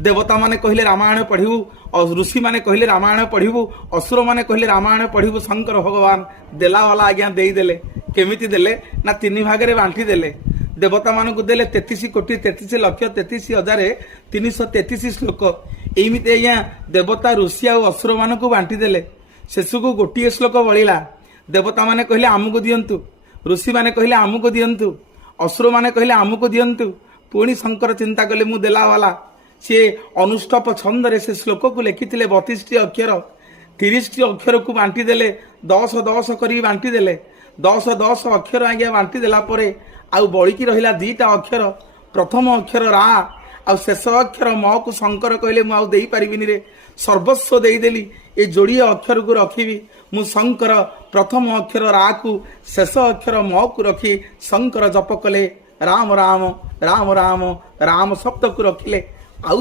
देवता माने कहले रामायण पढ़िबू, ऋषि माने कहले रामायण पढ़िबू, असुर माने कहले रामायण पढ़िबू। शंकर भगवान देला वाला आज्ञा देदेले। केमिति देले ना तीन भाग में बांटी देले। देवता मानक देले 33 कोटी 33 लक्ष 33,333 श्लोक। एमिति आज्ञा देवता ऋषि आ असुर मानक बांटी देले। शेष को गोटे श्लोक बलिला। देवता माने कहले आमको दियंतु, ऋषि माने कहले आमको दियंतु, असुर माने कहले आमको दियंतु। पुणी शंकर चिंता कले मु देला वाला। सी अनुष्टप छंदरे से श्लोक को लिखिथिले 32 अक्षर। 30 अक्षर को बांटी देले। 10 10 करी बांटी देले। 10 10 अक्षर आज्ञा बांटी देला परे आउ बळिकी रहिला 2टा अक्षर। प्रथम अक्षर रा आ शेष अक्षर म को शंकर कहले मु आउ देई परिबिनी रे, सर्वस्व देई देली। ए जोड़िए अक्षर को रखिबी मु। शंकर प्रथम अक्षर रा को शेष अक्षर म को रखी शंकर जप कले राम राम राम राम राम शब्द को रखिले।